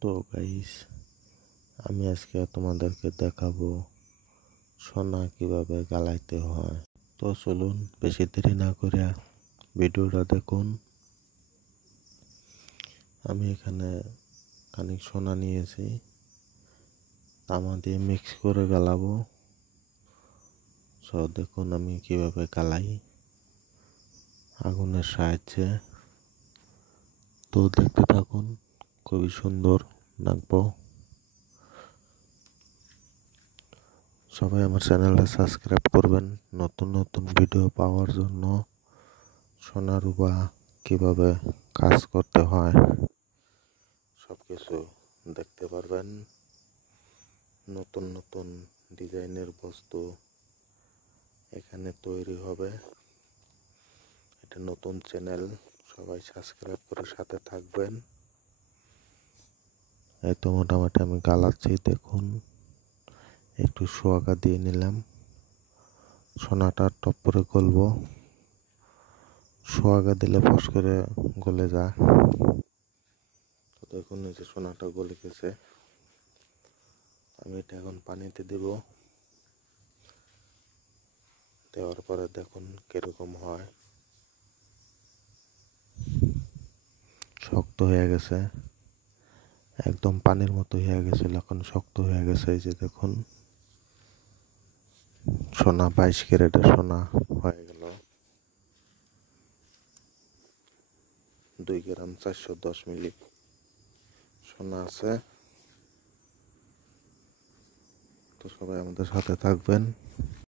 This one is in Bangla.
তো গাইস, আমি আজকে তোমাদেরকে দেখাবো সোনা কিভাবে গালাইতে হয়। তো চলুন বেশি দেরি না করে ভিডিওটা দেখুন। আমি এখানে খানিক সোনা নিয়েছি, তামা দিয়ে মিক্স করে গালাবো। সো দেখুন আমি কিভাবে গালাই আগুনের সাহায্যে। তো দেখতে থাকুন, খুবই সুন্দর লাগবো। সবাই আমার চ্যানেলটা সাবস্ক্রাইব করবেন নতুন নতুন ভিডিও পাওয়ার জন্য। সোনা রূপা কিভাবে কাজ করতে হয় সবকিছু দেখতে পারবেন। নতুন নতুন ডিজাইনের বস্তু এখানে তৈরি হবে। এটা নতুন চ্যানেল, সবাই সাবস্ক্রাইব করে সাথে থাকবেন। এই তো মোটামুটি আমি গালাচ্ছি, দেখুন একটু সোয়াগা দিয়ে নিলাম। সোনাটা টপ করে গলবো, সোয়াগা দিলে ফস করে গলে যায়। তো দেখুন এই যে সোনাটা গলে গেছে। আমি এটা এখন পানিতে দেব, দেওয়ার পরে দেখুন কিরকম হয়। শক্ত হয়ে গেছে, একদম পানির মতো হয়ে গেছিল, এখন শক্ত হয়ে গেছে। এই যে দেখুন সোনা 22 ক্যারেটের সোনা হয়ে গেল। 2 গ্রাম 410 মিলি সোনা আছে। তো সবাই আমাদের সাথে থাকবেন।